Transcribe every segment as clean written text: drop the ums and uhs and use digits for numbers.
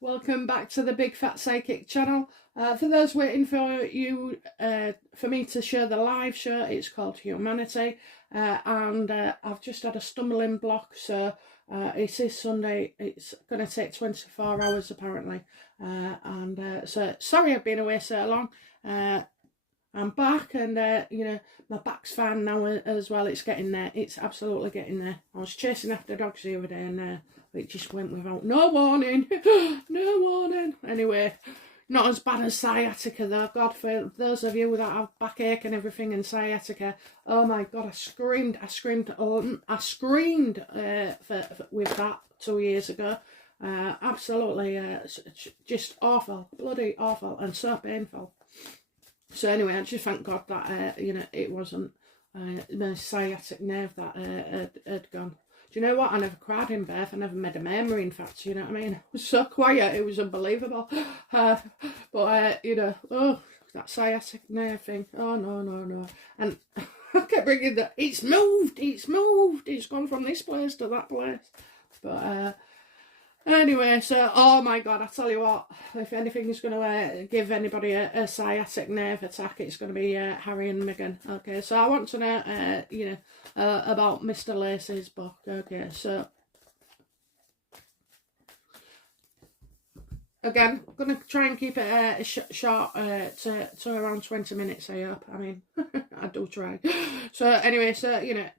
Welcome back to the Big Fat Psychic channel. For those waiting for me to share the live show, it's called Humanity, and I've just had a stumbling block, so it is Sunday. It's going to take 24 hours apparently, so sorry I've been away so long. I'm back, and you know, my back's fine now as well. It's getting there. It's absolutely getting there. I was chasing after dogs the other day, and it just went without no warning. No warning. Anyway, not as bad as sciatica though. God, for those of you that have backache and everything and sciatica, oh my God, I screamed with that 2 years ago. Absolutely, just awful, bloody awful, and so painful. So anyway, I just thank God that you know, it wasn't my sciatic nerve that had gone. Do you know what? I never cried in birth. I never made a memory, in fact, you know what I mean? It was so quiet, it was unbelievable. But you know, oh, that sciatic nerve thing. Oh, no. And I kept bringing that, it's moved, it's gone from this place to that place. But anyway, so, oh my God, I tell you what, if anything is going to give anybody a sciatic nerve attack, it's going to be Harry and Meghan. Okay, so I want to know, you know, about Mr Lacey's book. Okay, so, again, I'm going to try and keep it short to around 20 minutes, I hope. I mean, I do try. So, anyway, so, you know,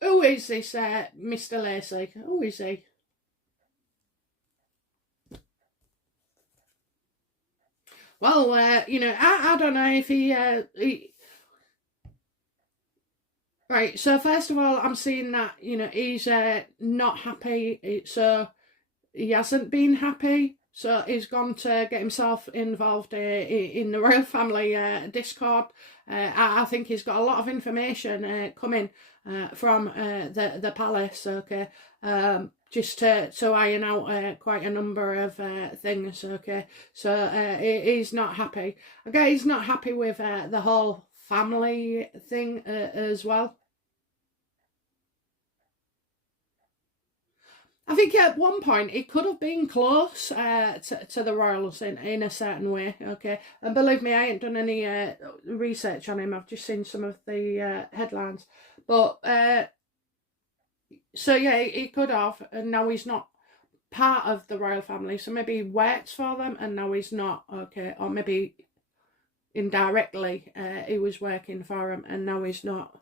who is this Mr Lacy? Who is he? Well, you know, I don't know if he right, so first of all, I'm seeing that, you know, he's not happy, so he hasn't been happy, so he's gone to get himself involved in the royal family Discord. I think he's got a lot of information coming from the palace, okay, just to iron out quite a number of things, okay. So he's not happy. Okay, he's not happy with the whole family thing as well. I think at one point it could have been close to the royals in a certain way, okay. And believe me, I ain't done any research on him. I've just seen some of the headlines. But so yeah, he could have, and now he's not part of the royal family. So maybe he works for them, and now he's not, okay. Or maybe indirectly he was working for them, and now he's not.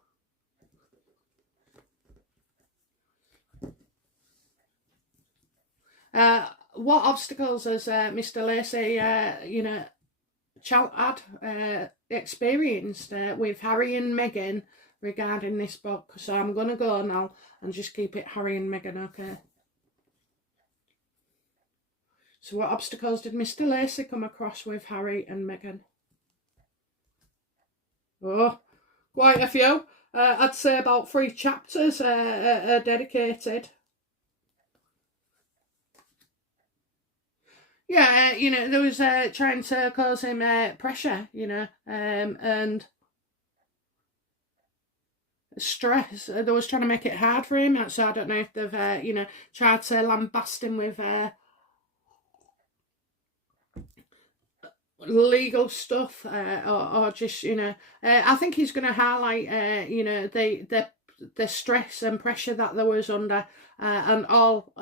What obstacles has Mr Lacy, you know, had experienced with Harry and Meghan regarding this book? So I'm going to go now and just keep it Harry and Meghan, okay? So what obstacles did Mr Lacy come across with Harry and Meghan? Oh, quite a few. I'd say about 3 chapters are dedicated. Yeah, you know, there was trying to cause him pressure, you know, and stress. They was trying to make it hard for him. So I don't know if they've, you know, tried to lambast him with legal stuff or just, you know, I think he's going to highlight, you know, the stress and pressure that there was under and all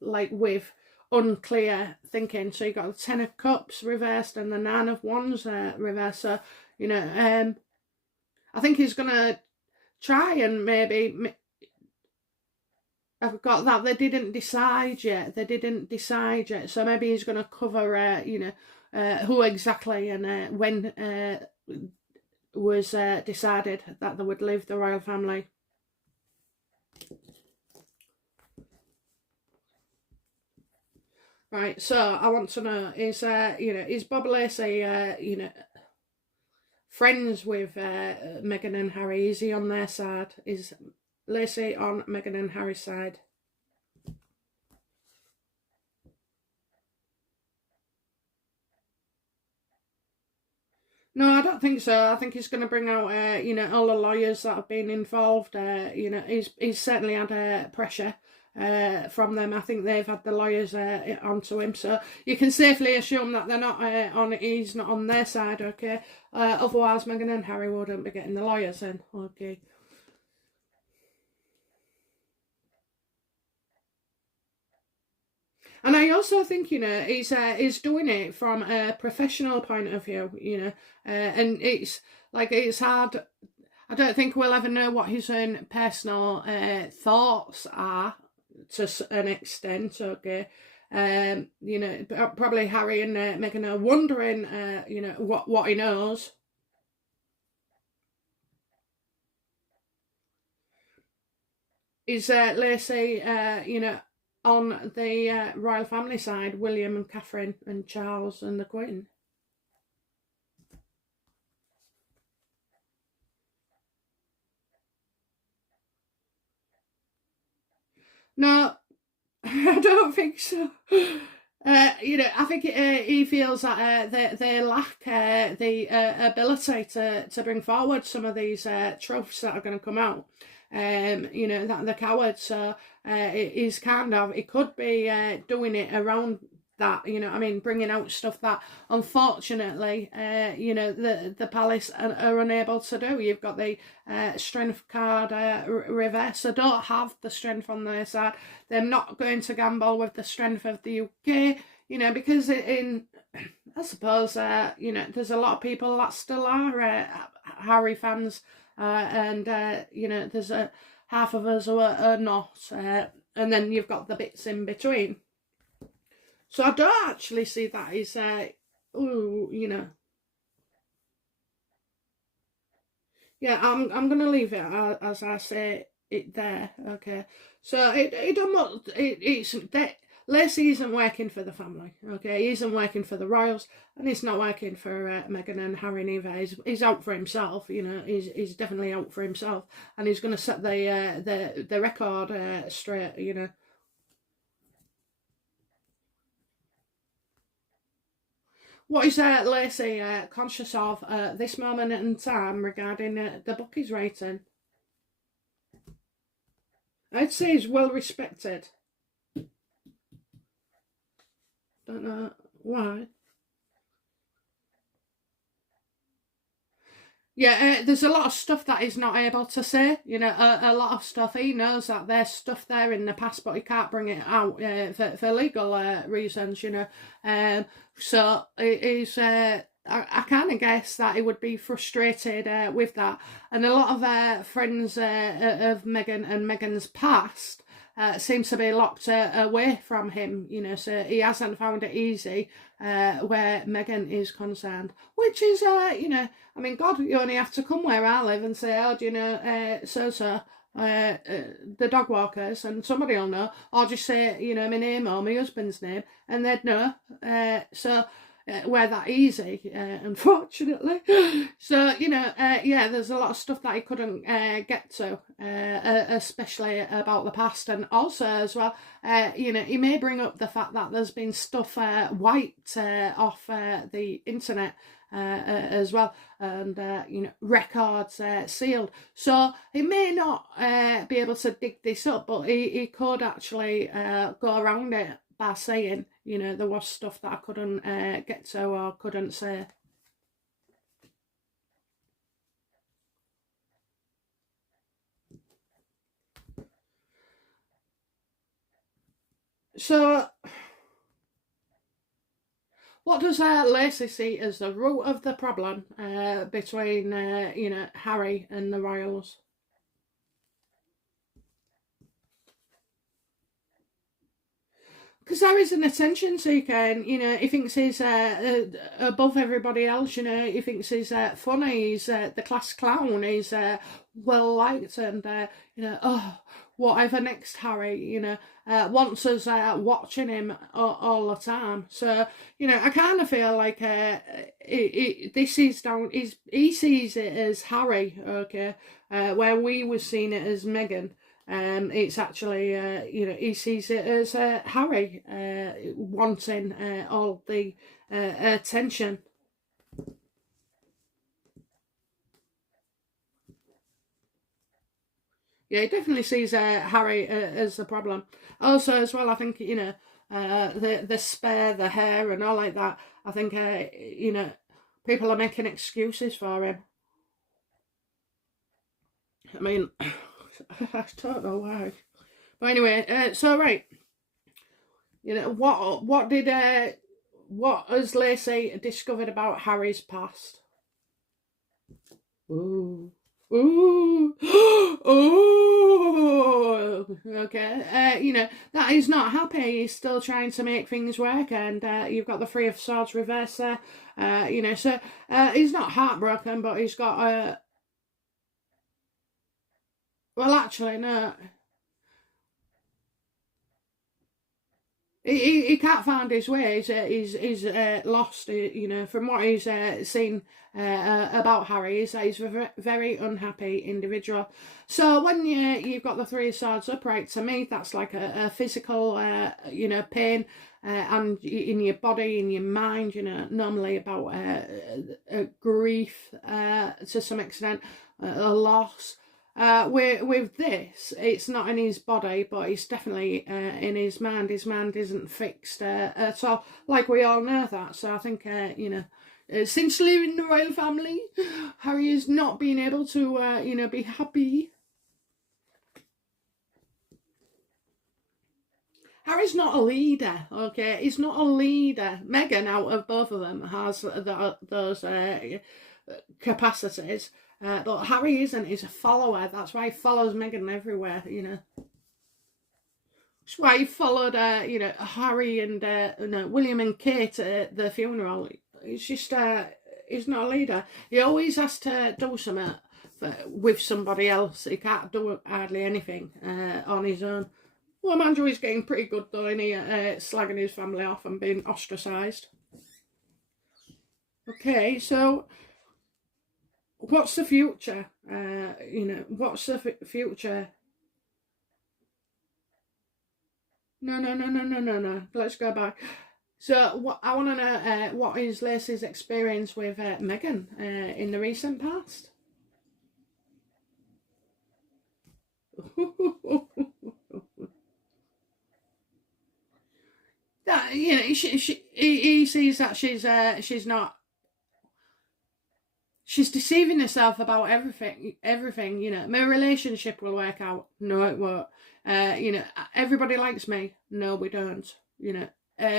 like with unclear thinking. So you got the 10 of Cups reversed and the 9 of Wands reversed. So, you know, I think he's going to try and maybe, I've got that they didn't decide yet. So maybe he's going to cover, you know, who exactly and when was decided that they would leave the royal family. Right, so I want to know, is Bob Lacey, friends with Meghan and Harry? Is he on their side? Is Lacey on Meghan and Harry's side? No, I don't think so. I think he's going to bring out, all the lawyers that have been involved. He's certainly had pressure from them. I think they've had the lawyers onto him, so you can safely assume that they're not he's not on their side. Okay, otherwise Meghan and Harry wouldn't be getting the lawyers in. Okay. And I also think, he's doing it from a professional point of view, and it's hard. I don't think we'll ever know what his own personal thoughts are to an extent, okay? Probably Harry and Meghan are wondering, what he knows. Is Lacey, on the royal family side, William and Catherine and Charles and the Queen? No, I don't think so. I think he feels that they lack the ability to bring forward some of these truths that are going to come out. That they're cowards. So he's he could be doing it around that, bringing out stuff that unfortunately, the palace are unable to do. You've got the strength card reverse, so don't have the strength on their side. They're not going to gamble with the strength of the UK, because I suppose, there's a lot of people that still are Harry fans, and there's half of us who are not, and then you've got the bits in between. So I don't actually see that as, Yeah, I'm going to leave it as I say it there, okay? So it's that Lacey isn't working for the family, okay? He isn't working for the royals, and he's not working for Meghan and Harry neither. He's out for himself, he's definitely out for himself, and he's going to set the record straight, What is Lacey conscious of this moment in time regarding the book he's writing? I'd say he's well respected. Don't know why. Yeah, there's a lot of stuff that he's not able to say. A lot of stuff he knows that there's stuff there in the past, but he can't bring it out for legal reasons. So he's. I kind of guess that he would be frustrated with that, and a lot of friends of Meghan and Meghan's past seems to be locked away from him, so he hasn't found it easy where Meghan is concerned, which is, God, you only have to come where I live and say, oh, do you know, the dog walkers, and somebody will know, or just say, my name or my husband's name, and they'd know, we're that easy, unfortunately. So, there's a lot of stuff that he couldn't get to, especially about the past, and also as well, he may bring up the fact that there's been stuff wiped off the internet as well, and records sealed. So he may not be able to dig this up, but he could actually go around it by saying, there was stuff that I couldn't get to or couldn't say. So, what does Lacey see as the root of the problem between, Harry and the royals? Because Harry's an attention seeker, and he thinks he's above everybody else. He thinks he's funny. He's the class clown. He's well liked, and whatever next Harry, you know, wants us watching him all the time. So, you know, I kind of feel like this is down, he sees it as Harry, okay, where we was seeing it as Meghan. It's actually, you know, he sees it as Harry wanting all the attention. Yeah, he definitely sees Harry as the problem. Also, as well, I think, you know, the spare, the hair and all like that, I think, you know, people are making excuses for him. I mean, I don't know why. But anyway, so right, you know, what has Lacey discovered about Harry's past? Ooh. Ooh, oh, okay. You know, that he's not happy. He's still trying to make things work, and you've got the Three of Swords reverse there. You know, so he's not heartbroken, but he's got well, actually, no. He can't find his way. He's lost. You know, from what he's seen about Harry, is that he's a very unhappy individual. So when you've got the Three of Swords upright, to me that's like a physical, you know, pain, and in your body, in your mind. You know, normally about grief to some extent, a loss. With this, it's not in his body, but it's definitely in his mind. His mind isn't fixed at all, like we all know that. So I think, you know, since leaving the royal family, Harry has not been able to, you know, be happy. Harry's not a leader, okay? He's not a leader. Meghan, out of both of them, has those capacities. But Harry isn't. He's a follower. That's why he follows Meghan everywhere, you know. That's why he followed, you know, Harry and no, William and Kate at the funeral. He's just, he's not a leader. He always has to do something with somebody else. He can't do hardly anything on his own. Well, Andrew is getting pretty good though, isn't he? Slagging his family off and being ostracised. Okay, so what's the future? You know, what's the future? No. Let's go back. So, what I want to know, what is Lacey's experience with Meghan in the recent past? That, you know, he sees that she's not. She's deceiving herself about everything, you know. My relationship will work out. No, it won't. You know, everybody likes me. No, we don't. You know,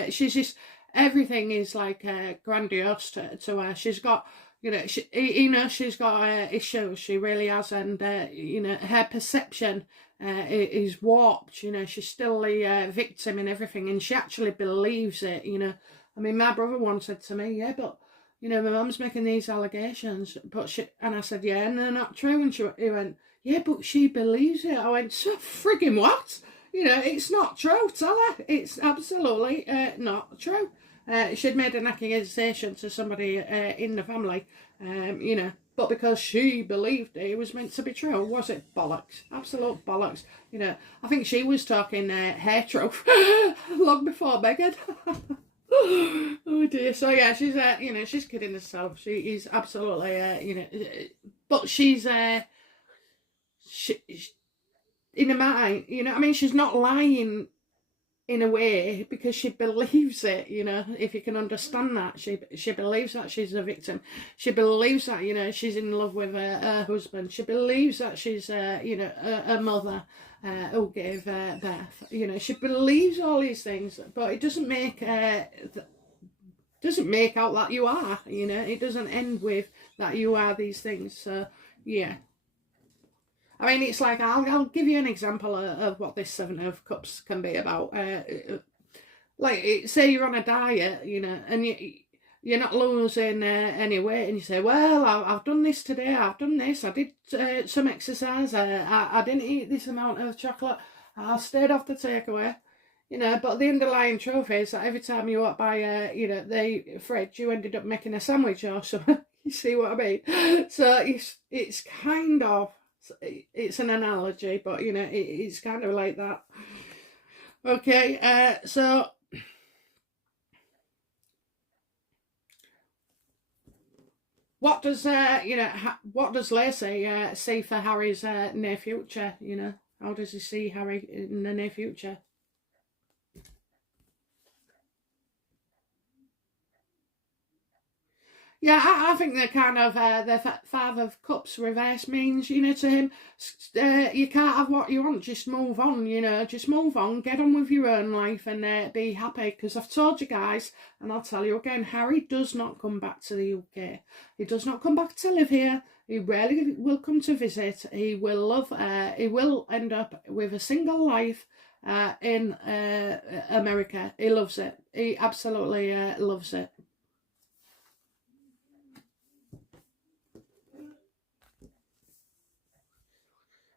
she's just, everything is like grandiose to her. She's got, you know, she's got issues. She really has. And, you know, her perception is warped. You know, she's still the victim in everything. And she actually believes it, you know. I mean, my brother once said to me, yeah, but you know, my mum's making these allegations, but and I said, yeah, and they're not true. And he went, yeah, but she believes it. I went, so frigging what? You know, it's not true. Tell her it's absolutely not true. She'd made an accusation to somebody in the family, you know, but because she believed it was meant to be true, was it bollocks? Absolute bollocks. You know, I think she was talking hair truth long before Meghan. Oh dear. So yeah, she's you know, she's kidding herself. She is absolutely you know, but she's she in her mind, you know, I mean, she's not lying in a way because she believes it, you know, if you can understand that. She believes that she's a victim. She believes that, you know, she's in love with her husband. She believes that she's you know, a mother who gave birth. You know, she believes all these things, but it doesn't make out that you are, you know. It doesn't end with that you are these things. So yeah, I mean, it's like, I'll give you an example of what this Seven of Cups can be about. Like, say you're on a diet, you know, and you're not losing any weight, and you say, well, I've done this today, I've done this, I did some exercise, I didn't eat this amount of chocolate, I stayed off the takeaway, you know, but the underlying truth is that every time you walk by, you know, the fridge, you ended up making a sandwich or something. You see what I mean? So it's kind of, it's an analogy, but, you know, it's kind of like that. Okay, so what does you know, what does Lacey see for Harry's near future? You know, how does he see Harry in the near future? Yeah, I think the kind of the Five of Cups reverse means, you know, to him, you can't have what you want, just move on, you know, just move on, get on with your own life and be happy. Because I've told you guys, and I'll tell you again, Harry does not come back to the UK. He does not come back to live here. He rarely will come to visit. He will love, he will end up with a single life in America. He loves it. He absolutely loves it.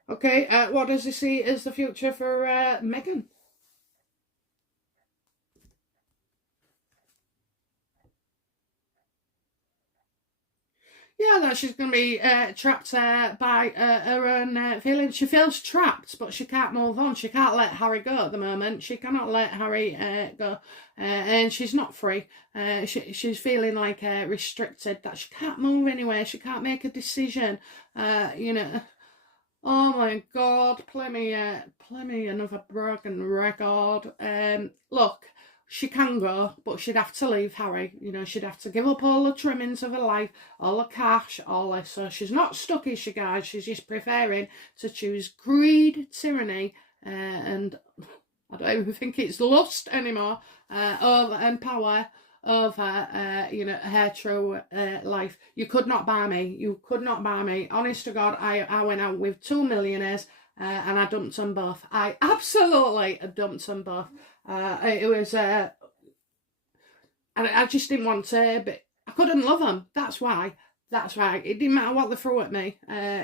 Okay, what does he see as the future for Meghan? Yeah, that she's going to be trapped by her own feelings. She feels trapped, but she can't move on. She can't let Harry go at the moment. She cannot let Harry go. And she's not free. She's feeling like restricted, that she can't move anywhere. She can't make a decision. You know, oh my God, play me another broken record. Look, she can go, but she'd have to leave Harry. You know, she'd have to give up all the trimmings of her life, all the cash, all this. So she's not stuck, is she, guys? She's just preferring to choose greed, tyranny, and I don't even think it's lust anymore, and power over, you know, her true life. You could not buy me. You could not buy me. Honest to God, I went out with 2 millionaires and I dumped them both. I absolutely dumped them both. It was, and I just didn't want to, but I couldn't love them. That's why. That's right. It didn't matter what they threw at me.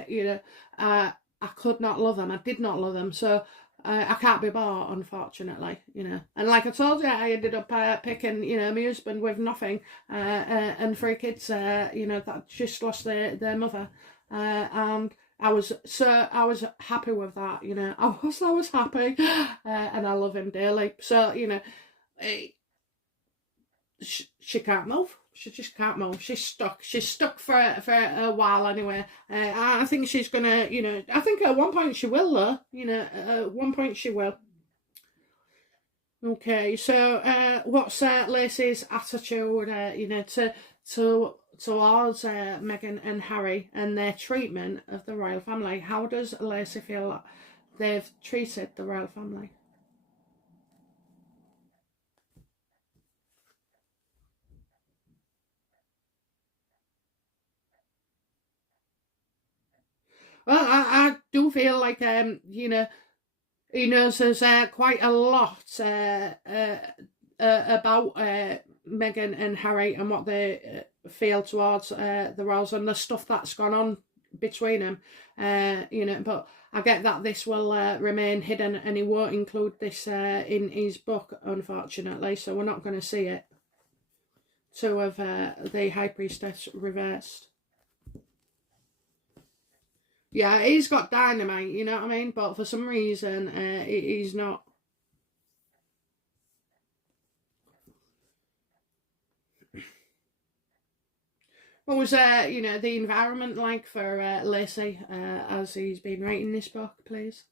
You know, I could not love them. I did not love them. So I can't be bought, unfortunately, you know. And like I told you, I ended up picking, you know, my husband with nothing and 3 kids, you know, that just lost their mother. And I was happy with that, you know. I was happy, and I love him dearly. So, you know, she can't move. She just can't move. She's stuck. She's stuck for a while anyway. I think she's gonna, you know, I think at one point she will though. You know, at one point she will. Okay, so what's Lacey's attitude, you know, towards Meghan and Harry and their treatment of the royal family? How does Lacey feel like they've treated the royal family? Well, I do feel like, you know, he knows there's quite a lot about Meghan and Harry and what they feel towards the royals and the stuff that's gone on between them. You know, but I get that this will remain hidden and he won't include this in his book, unfortunately, so we're not going to see it. Two of the High Priestess reversed. Yeah, he's got dynamite, you know what I mean? But for some reason, he's not. What was, you know, the environment like for Lacey as he's been writing this book, please?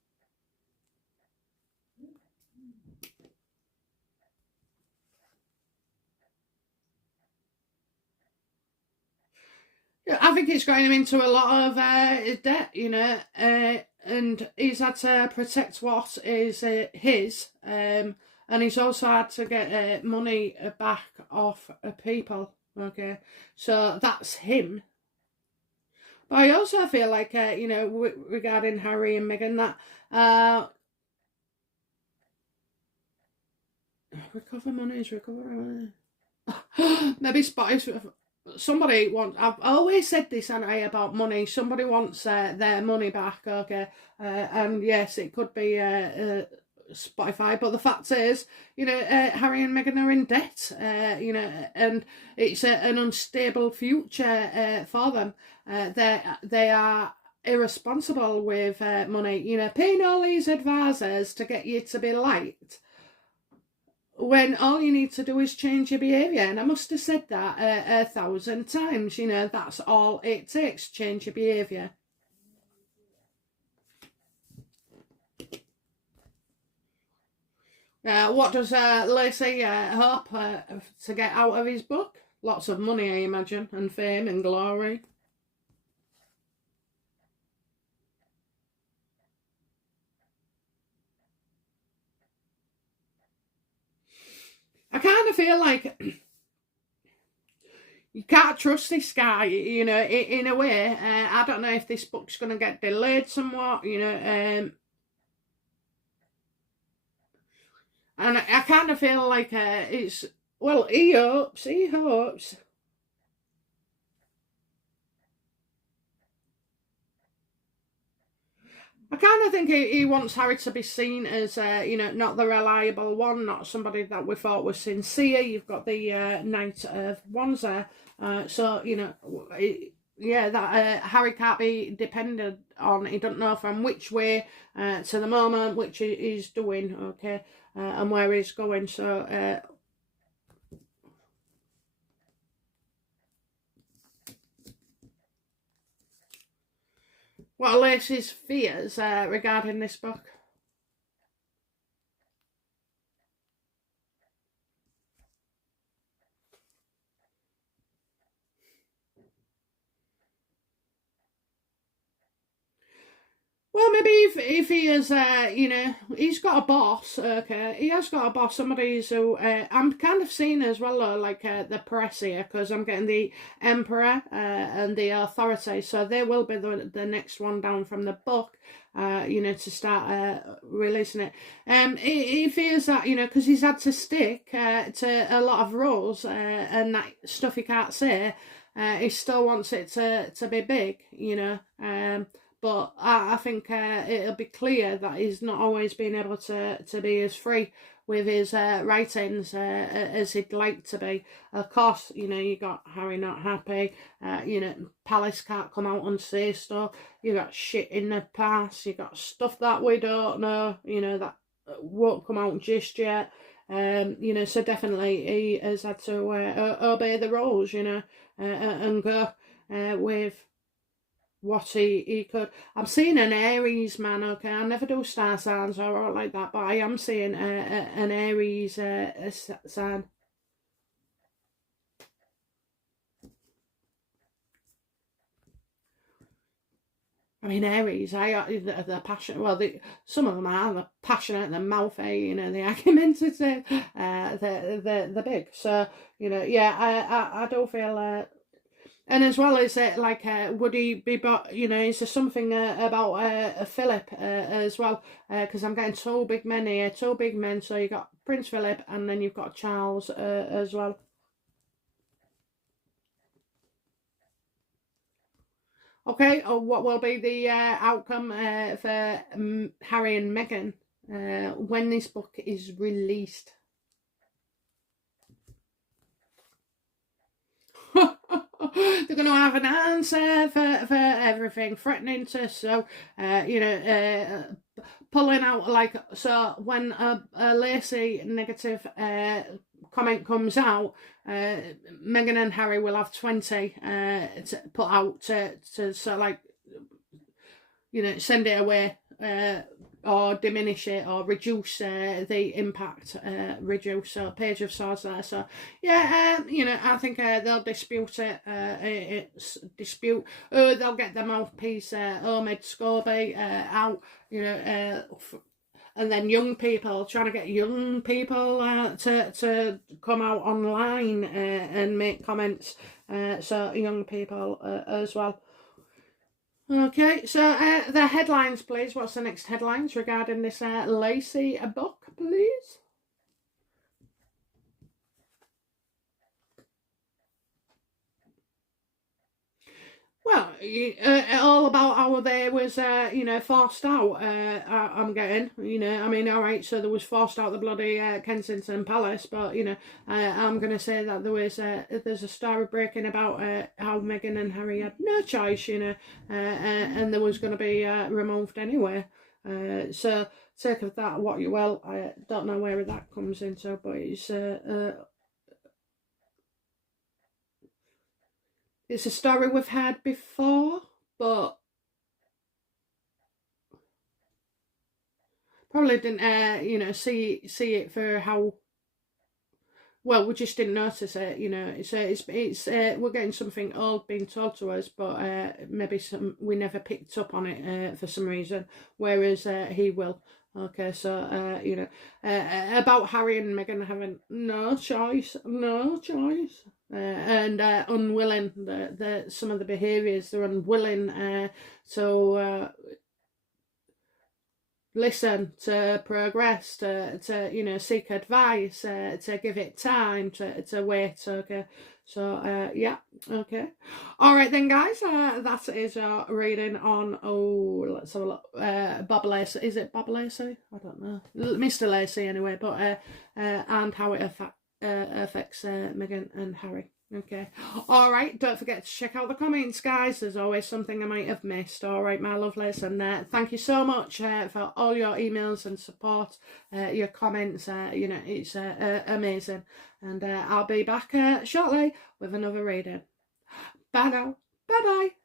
Yeah, I think it's got him into a lot of debt, you know, and he's had to protect what is his, and he's also had to get money back off people. Okay, so that's him. But I also feel like, you know, regarding Harry and Meghan, that recover money is recover money. maybe somebody wants, I've always said this, haven't I, about money. Somebody wants their money back, okay? And yes, it could be Spotify, but the fact is, you know, Harry and Meghan are in debt, you know, and it's an unstable future for them. They are irresponsible with money, you know, paying all these advisors to get you to be liked, when all you need to do is change your behaviour. And I must have said that 1,000 times, you know, that's all it takes, change your behaviour. What does Lacey hope to get out of his book? Lots of money, I imagine, and fame and glory. I kind of feel like you can't trust this guy, you know, in a way. I don't know if this book's going to get delayed somewhat, you know, and I kind of feel like it's, well, he hopes. I kind of think he wants Harry to be seen as, you know, not the reliable one, not somebody that we thought was sincere. You've got the Knight of Wands there. So, you know, yeah, that Harry can't be depended on. He doesn't know from which way to the moment, which he's doing, okay, and where he's going. So, what are Lacey's fears regarding this book? Well, maybe if he is, you know, he's got a boss, okay, he has got a boss, somebody who, I'm kind of seeing as well, like the press here, because I'm getting the Emperor and the Authority, so they will be the next one down from the book, you know, to start releasing it. He feels that, you know, because he's had to stick to a lot of rules and that stuff he can't say, he still wants it to be big, you know, but I think it'll be clear that he's not always been able to be as free with his writings as he'd like to be. Of course, you know, you got Harry not happy, you know, Palace can't come out and say stuff, you got shit in the past, you got stuff that we don't know, you know, that won't come out just yet. You know, so definitely he has had to obey the rules, you know, and go with what he could. I'm seeing an Aries man, okay, I never do star signs or like that, but I am seeing an Aries sign. I mean, Aries, they're passionate. Well, some of them are. They're passionate. They're mouthy. You know, the argumentative. They're big. So, you know, yeah, I do feel. And as well as it, like, would he be, you know, is there something about Philip as well? Because I'm getting two big men here, two big men. So you got Prince Philip, and then you've got Charles as well. Okay, what will be the outcome for Harry and Meghan when this book is released? They're going to have an answer for everything, threatening to, so, you know, pulling out, like, so when a Lacey negative comment comes out, Meghan and Harry will have 20 to put out to so, like, you know, send it away, or diminish it, or reduce the impact, reduce. So Page of Swords there. So yeah, you know, I think they'll dispute it. They'll get the mouthpiece, Omid Scobie, out. You know, and then young people, trying to get young people to come out online and make comments. So young people as well. Okay, so the headlines, please. What's the next headlines regarding this Lacey book, please? all about how they was, you know, forced out. I'm getting, you know, I mean, all right, so there was forced out the bloody Kensington Palace, but you know, I'm gonna say that there's a story breaking about how Meghan and Harry had no choice, you know, and there was gonna be removed anyway. So take of that what you will. I don't know where that comes into, but it's a story we've had before, but probably didn't, you know, see it for how well. We just didn't notice it, you know. It's we're getting something old being told to us, but maybe we never picked up on it for some reason, whereas he will. Okay, so you know, about Harry and Meghan having no choice, and unwilling. Some of the behaviours, they're unwilling to listen, to progress, to you know, seek advice, to give it time, to wait. Okay, so yeah, okay, all right then, guys. That is our reading on. Oh, let's have a look. Bob Lacey, is it Bob Lacey? I don't know. Mr Lacy, anyway. But and how it affects Meghan and Harry. Okay, all right, don't forget to check out the comments, guys. There's always something I might have missed. All right, my lovelies, and thank you so much for all your emails and support, your comments. You know, it's amazing, and I'll be back shortly with another reading. Bye now. Bye bye.